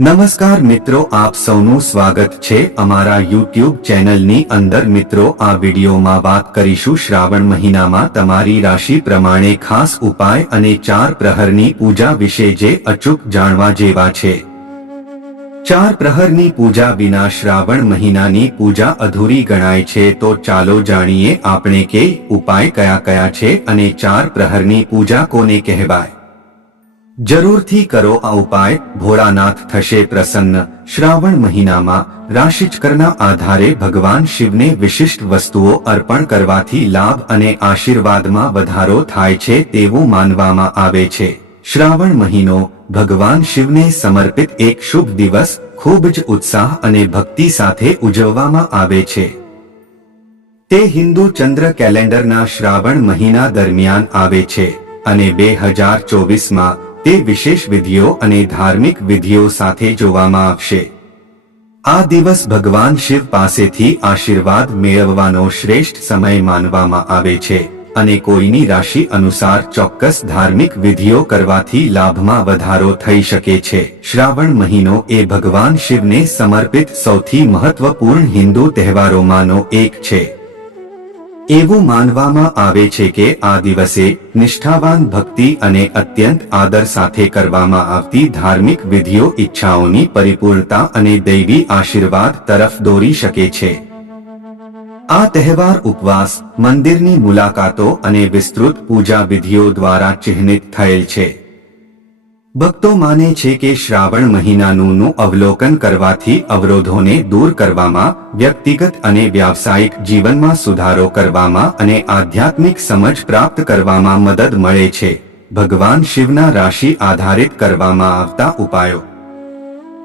નમસ્કાર મિત્રો, આપ સૌનું સ્વાગત છે અમારા યુટ્યુબ ચેનલની અંદર. મિત્રો, આ વિડીયોમાં વાત કરીશું શ્રાવણ મહિનામાં તમારી રાશિ પ્રમાણે ખાસ ઉપાય અને ચાર પ્રહરની પૂજા વિશે જે અચૂક જાણવા જેવા છે. ચાર પ્રહરની પૂજા વિના શ્રાવણ મહિનાની પૂજા અધૂરી ગણાય છે. તો ચાલો જાણીએ આપણે કે ઉપાય કયા કયા છે અને ચાર પ્રહરની પૂજા કોને કહેવાય? જરૂરથી કરો આ ઉપાય. ભોળાનાથ થશે પ્રસન્ન. શ્રાવણ મહિનામાં રાશિચક્રના આધારે ભગવાન શિવને વિશિષ્ટ વસ્તુઓ અર્પણ કરવાથી લાભ અને આશીર્વાદમાં વધારો થાય છે તેવું માનવામાં આવે છે. શ્રાવણ મહિનો ભગવાન શિવને સમર્પિત એક શુભ દિવસ ખૂબ જ ઉત્સાહ અને ભક્તિ સાથે ઉજવવામાં આવે છે. તે હિન્દુ ચંદ્ર કેલેન્ડરના શ્રાવણ મહિના દરમિયાન આવે છે અને બે હજાર ચોવીસમાં તે વિશેષ વિધિઓ અને ધાર્મિક વિધિઓ સાથે જોવામાં આવશે. આ દિવસ ભગવાન શિવ પાસેથી આશીર્વાદ મેળવવાનો શ્રેષ્ઠ સમય માનવામાં આવે છે અને કોઈની રાશિ અનુસાર ચોક્કસ ધાર્મિક વિધિઓ કરવાથી લાભમાં વધારો થઈ શકે છે. શ્રાવણ મહિનો એ ભગવાન શિવને સમર્પિત સૌથી મહત્વપૂર્ણ હિન્દુ તહેવારોમાંનો એક છે. એવું માનવામાં આવે છે કે આ દિવસે નિષ્ઠાવાન ભક્તિ અને અત્યંત આદર સાથે કરવામાં આવતી ધાર્મિક વિધિઓ ઈચ્છાઓની પરિપૂર્ણતા અને દૈવી આશીર્વાદ તરફ દોરી શકે છે. આ તહેવાર ઉપવાસ, મંદિરની મુલાકાતો અને વિસ્તૃત પૂજા વિધિઓ દ્વારા ચિહ્નિત થયેલ છે. ભક્તો માને છે કે શ્રાવણ મહિનાનું અવલોકન કરવાથી અવરોધોને દૂર કરવામાં, વ્યક્તિગત અને વ્યાવસાયિક જીવનમાં સુધારો કરવામાં અને આધ્યાત્મિક સમજ પ્રાપ્ત કરવામાં મદદ મળે છે. ભગવાન શિવના રાશિ આધારિત કરવામાં આવતા ઉપાયો.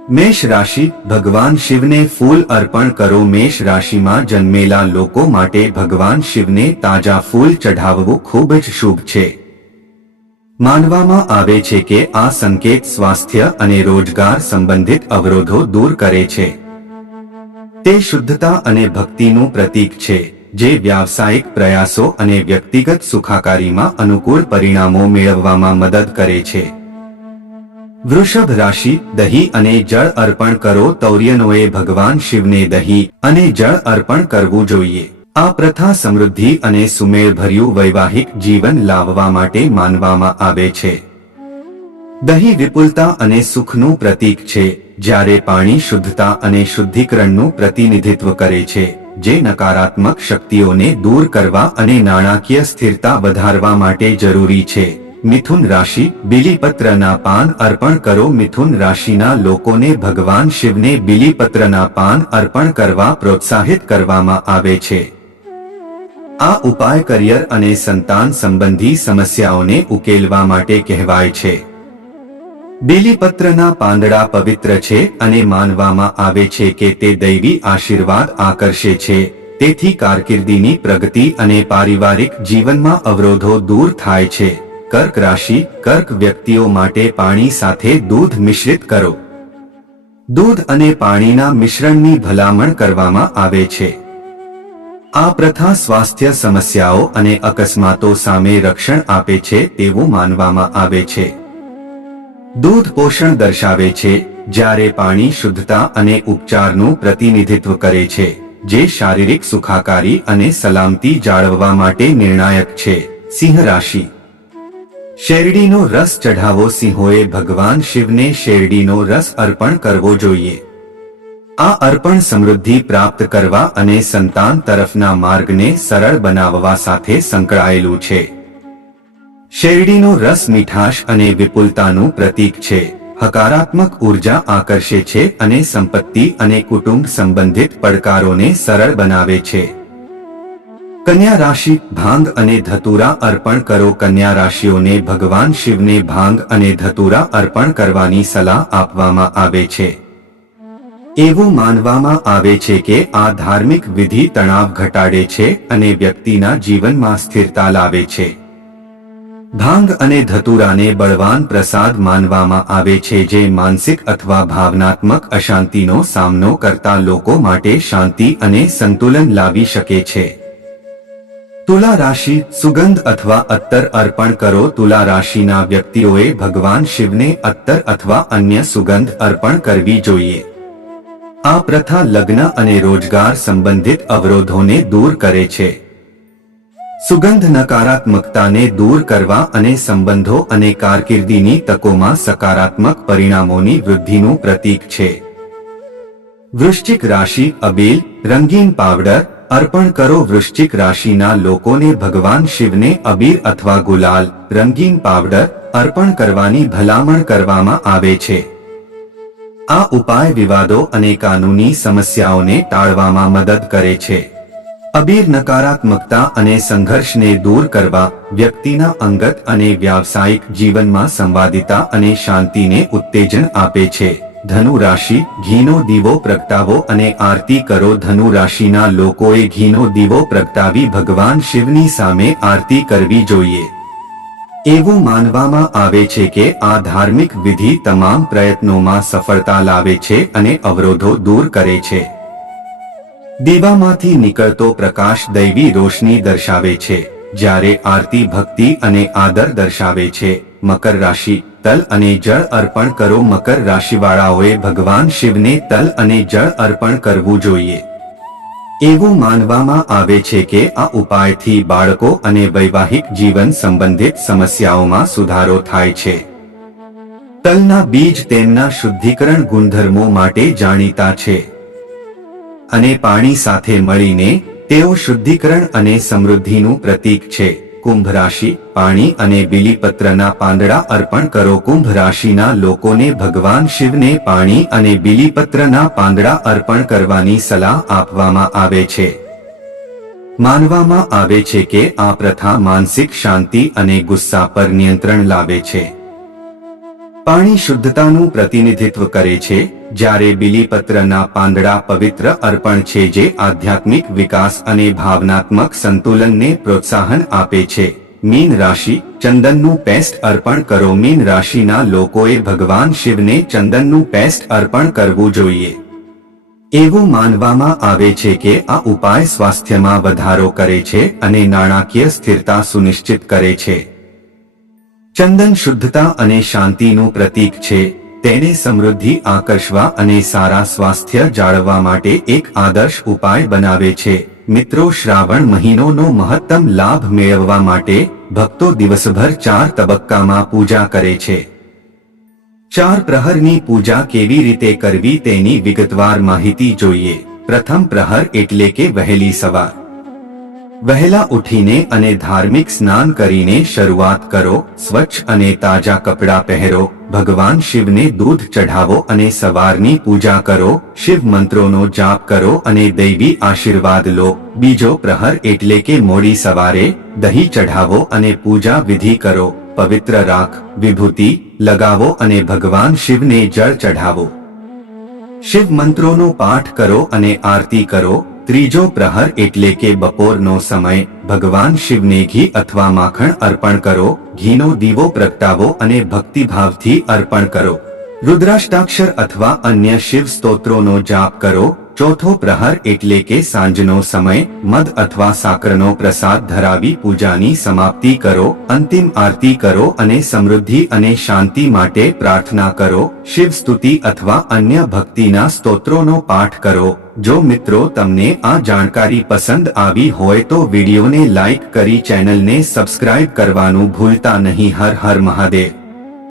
મેષ રાશિ, ભગવાન શિવને ફૂલ અર્પણ કરો. મેષ રાશિમાં જન્મેલા લોકો માટે ભગવાન શિવને તાજા ફૂલ ચઢાવવું ખૂબ જ શુભ છે. માનવામાં આવે છે કે આ સંકેત સ્વાસ્થ્ય અને રોજગાર સંબંધિત અવરોધો દૂર કરે છે. તે શુદ્ધતા અને ભક્તિનું પ્રતીક છે, જે વ્યાવસાયિક પ્રયાસો અને વ્યક્તિગત સુખાકારીમાં અનુકૂળ પરિણામો મેળવવામાં મદદ કરે છે. વૃષભ રાશિ, દહીં અને જળ અર્પણ કરો, તૌર્યનોએ ભગવાન શિવને દહીં અને જળ અર્પણ કરવું જોઈએ. આ પ્રથા સમૃદ્ધિ અને સુમેળભર્યું વૈવાહિક જીવન લાવવા માટે માનવામાં આવે છે. દહીં વિપુલતા અને સુખનું પ્રતીક છે, જ્યારે પાણી શુદ્ધતા અને શુદ્ધિકરણનું પ્રતિનિધિત્વ કરે છે, જે નકારાત્મક શક્તિઓને દૂર કરવા અને નાણાકીય સ્થિરતા વધારવા માટે જરૂરી છે. મિથુન રાશિ, બિલીપત્રના પાન અર્પણ કરો. મિથુન રાશિના લોકોને ભગવાન શિવને બિલીપત્રના પાન અર્પણ કરવા પ્રોત્સાહિત કરવામાં આવે છે. આ ઉપાય કરિયર અને સંતાન સંબંધી સમસ્યાઓને ઉકેલવા માટે કહેવાય છે. બીલીપત્રના પાંદડા પવિત્ર છે અને માનવામાં આવે છે કે તે દૈવી આશીર્વાદ આકર્ષે છે, તેથી કારકિર્દીની પ્રગતિ અને પારિવારિક જીવનમાં અવરોધો દૂર થાય છે. કર્ક રાશિ, કર્ક વ્યક્તિઓ માટે પાણી સાથે દૂધ મિશ્રિત કરો. દૂધ અને પાણીના મિશ્રણની ભલામણ કરવામાં આવે છે. આ પ્રથા સ્વાસ્થ્ય સમસ્યાઓ અને અકસ્માતો સામે રક્ષણ આપે છે તેવું માનવામાં આવે છે. દૂધ પોષણ દર્શાવે છે, જ્યારે પાણી શુદ્ધતા અને ઉપચારનું પ્રતિનિધિત્વ કરે છે, જે શારીરિક સુખાકારી અને સલામતી જાળવવા માટે નિર્ણાયક છે. સિંહ રાશિ. શેરડીનો રસ ચઢાવો સિંહોએ ભગવાન શિવને શેરડીનો રસ અર્પણ કરવો જોઈએ. આ અર્પણ સમૃદ્ધિ પ્રાપ્ત કરવા અને સંતાન તરફના માર્ગને સરળ બનાવવા સાથે સંકળાયેલું છે. શેરડીનો રસ મીઠાશ અને વિપુલતાનું પ્રતીક છે. હકારાત્મક ઊર્જા આકર્ષે છે અને સંપત્તિ અને કુટુંબ સંબંધિત પડકારોને સરળ બનાવે છે. કન્યા રાશિ, ભાંગ અને ધતુરા અર્પણ કરો. કન્યા રાશિઓને ભગવાન શિવને ભાંગ અને ધતુરા અર્પણ કરવાની સલાહ આપવામાં આવે છે. એવું માનવામાં આવે છે કે આ ધાર્મિક વિધિ તણાવ ઘટાડે છે અને વ્યક્તિના જીવનમાં સ્થિરતા લાવે છે. ભાંગ અને ધતુરાને બળવાન પ્રસાદ માનવામાં આવે છે જે માનસિક અથવા ભાવનાત્મક અશાંતિનો સામનો કરતા લોકો માટે શાંતિ અને સંતુલન લાવી શકે છે. તુલા રાશિ, સુગંધ અથવા અત્તર અર્પણ કરો. તુલા રાશિના વ્યક્તિઓએ ભગવાન શિવને અત્તર અથવા અન્ય સુગંધ અર્પણ કરવી જોઈએ. આ પ્રથા લગ્ન અને રોજગાર સંબંધિત અવરોધોને દૂર કરે છે. સુગંધ નકારાત્મકતાને દૂર કરવા અને સંબંધો અને કારકિર્દીની તકોમાં સકારાત્મક પરિણામોની વૃદ્ધિનું પ્રતીક છે. વૃશ્ચિક રાશિ અબીલ, રંગીન પાવડર, અર્પણ કરો વૃશ્ચિક રાશિના લોકોને ભગવાન શિવને અબીર અથવા ગુલાલ, રંગીન પાવડર, અર્પણ કરવાની ભલામણ કરવામાં આવે છે. આ ઉપાય વિવાદો અને કાનૂની સમસ્યાઓને ટાળવામાં મદદ કરે છે. અબીર નકારાત્મકતા અને સંઘર્ષને દૂર કરવા, વ્યક્તિના અંગત અને વ્યાવસાયિક જીવનમાં સંવાદિતા અને શાંતિને ઉત્તેજન આપે છે. ધનુ રાશિ, ઘીનો દીવો પ્રગટાવો અને આરતી કરો. ધનુ રાશિના લોકોએ ઘીનો દીવો પ્રગટાવી ભગવાન શિવની સામે આરતી કરવી જોઈએ. એવું માનવામાં આવે છે કે આ ધાર્મિક વિધિ તમામ પ્રયત્નોમાં સફળતા લાવે છે અને અવરોધો દૂર કરે છે. દીવામાંથી નીકળતો પ્રકાશ દૈવી રોશની દર્શાવે છે, જ્યારે આરતી ભક્તિ અને આદર દર્શાવે છે. મકર રાશિ, તલ અને જળ અર્પણ કરો. મકર રાશિવાળાઓએ ભગવાન શિવને તલ અને જળ અર્પણ કરવું જોઈએ. એવું માનવામાં આવે છે કે આ ઉપાયથી બાળકો અને વૈવાહિક જીવન સંબંધિત સમસ્યાઓમાં સુધારો થાય છે. તલના બીજ તેમના શુદ્ધિકરણ ગુણધર્મો માટે જાણીતા છે. અને પાણી સાથે મળીને તેઓ શુદ્ધિકરણ અને સમૃદ્ધિનું પ્રતીક છે. કુંભ રાશિ, પાણી અને બીલીપત્રના પાંદડા અર્પણ કરો. કુંભ રાશિના લોકોને ભગવાન શિવને પાણી અને બીલીપત્રના પાંદડા અર્પણ કરવાની સલાહ આપવામાં આવે છે. માનવામાં આવે છે કે આ પ્રથા માનસિક શાંતિ અને ગુસ્સા પર નિયંત્રણ લાવે છે. પાણી શુદ્ધતાનું પ્રતિનિધિત્વ કરે છે, જ્યારે બિલીપત્રના પાંદડા પવિત્ર અર્પણ છે જે આધ્યાત્મિક વિકાસ અને ભાવનાત્મક સંતુલનને પ્રોત્સાહન આપે છે. મીન રાશિ, ચંદનનું પેસ્ટ અર્પણ કરો. મીન રાશિના લોકોએ ભગવાન શિવને ચંદનનું પેસ્ટ અર્પણ કરવું જોઈએ. એવું માનવામાં આવે છે કે આ ઉપાય સ્વાસ્થ્યમાં વધારો કરે છે અને નાણાકીય સ્થિરતા સુનિશ્ચિત કરે છે. ચંદન શુદ્ધતા અને શાંતિનું પ્રતીક છે. તેને સમૃદ્ધિ આકર્ષવા અને સારા સ્વાસ્થ્ય જાળવવા માટે એક આદર્શ ઉપાય બનાવે છે. મિત્રો, શ્રાવણ મહિનોનો મહત્તમ લાભ મેળવવા માટે ભક્તો દિવસભર ચાર તબક્કામાં પૂજા કરે છે. ચાર પ્રહરની પૂજા કેવી રીતે કરવી તેની વિગતવાર માહિતી જોઈએ. પ્રથમ પ્રહર એટલે કે વહેલી સવાર. વહેલા ઉઠીને અને ધાર્મિક સ્નાન કરીને શરૂઆત કરો, સ્વચ્છ અને તાજા કપડાં પહેરો, ભગવાન શિવને દૂધ ચઢાવો અને સવારની પૂજા કરો, શિવ મંત્રોનો જાપ કરો અને દૈવી આશીર્વાદ લો. બીજો પ્રહર એટલે કે મોડી સવારે દહીં ચઢાવો અને પૂજા વિધિ કરો. પવિત્ર રાખ, વિભૂતિ લગાવો અને ભગવાન શિવને જળ ચઢાવો. શિવ મંત્રોનો પાઠ કરો અને આરતી કરો ત્રીજો પ્રહર એટલે કે બપોરનો સમય, ભગવાન શિવને ઘી અથવા માખણ અર્પણ કરો, ઘીનો દીવો પ્રગટાવો અને ભક્તિભાવથી અર્પણ કરો. રુદ્રાષ્ટાક્ષર અથવા અન્ય શિવ સ્તોત્રોનો જાપ કરો ચોથો પ્રહર એટલે કે સાંજનો સમય, મધ અથવા સાકરનો પ્રસાદ ધરાવી પૂજાની સમાપ્તિ કરો, અંતિમ આરતી કરો અને સમૃદ્ધિ અને શાંતિ માટે પ્રાર્થના કરો, શિવ સ્તુતિ અથવા અન્ય ભક્તિના સ્તોત્રોનો પાઠ કરો. જો મિત્રો તમને આ જાણકારી પસંદ આવી હોય તો વિડીયોને લાઈક કરી ચેનલને સબસ્ક્રાઇબ કરવાનું ભૂલતા નહીં. હર હર મહાદેવ.